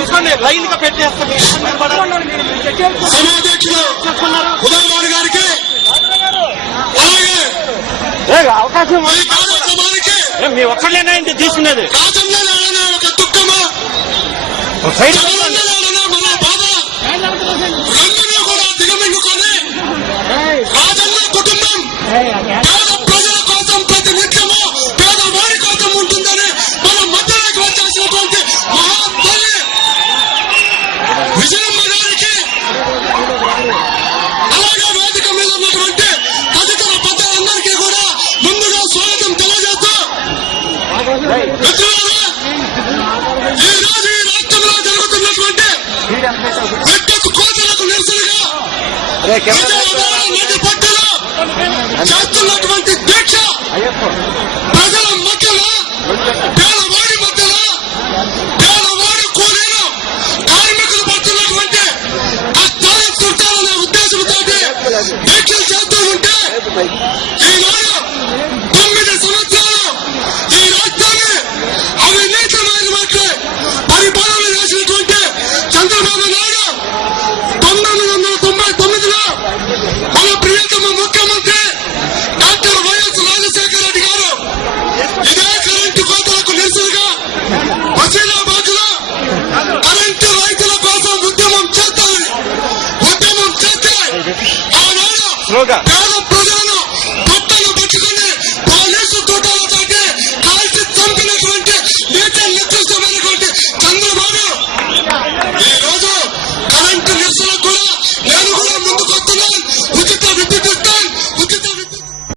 తీసుకొని లైన్ గా పెట్టేస్తారు. సమాధ్యక్షులు ఉదయభాను గారికి అవకాశం ఈ కార్యక్రమానికి మీ ఒక్కళ్ళేనా ఇంటి తీసుకునేది రాజన్న ఒక దుఃఖమా మన బాధ రంగును కూడా దిగమింగుకొని రాజన్న కుటుంబం పేద ప్రజల కోసం ప్రతి నిత్యము పేదవాడి కోసం ఉంటుందని మన మధ్యలోకి వచ్చేసినటువంటి మహాతల్లి విజయమ్మ గారికి అలాగే వేదిక మీద ఉన్నటువంటి తదితర పెద్దలందరికీ కూడా ముందుగా స్వాగతం తెలియజేస్తూ మిత్రులారా, ఈ రోజు ఈ రాష్ట్రంలో జరుగుతున్నటువంటి విద్యుత్ కోతలకు నిరసనగా విజయవాడ నది పట్టులో చేస్తున్నటువంటి దీక్ష ప్రజల మధ్యలో పేదవాడి మధ్యలో పేదవాడి కూలీలు కార్మికులు పడుతున్నటువంటి కష్టాలను చుట్టాలనే ఉద్దేశంతో దీక్షలు చేస్తూ ఉంటే ఈనాడు 9 సంవత్సరాలు ఈ రాష్ట్రాన్ని అవినీతిమైనటువంటి పరిపాలన చేసినటువంటి చంద్రబాబు నాయుడు 1999లో మన ప్రియతమ ముఖ్యమంత్రి డాక్టర్ వైఎస్ రాజశేఖర రెడ్డి గారు ఇదే కరెంటు కోతలకు నిరసనగా వసీలాబాద్ లో కరెంటు రైతుల కోసం ఉద్యమం చేస్తే ఆనాడు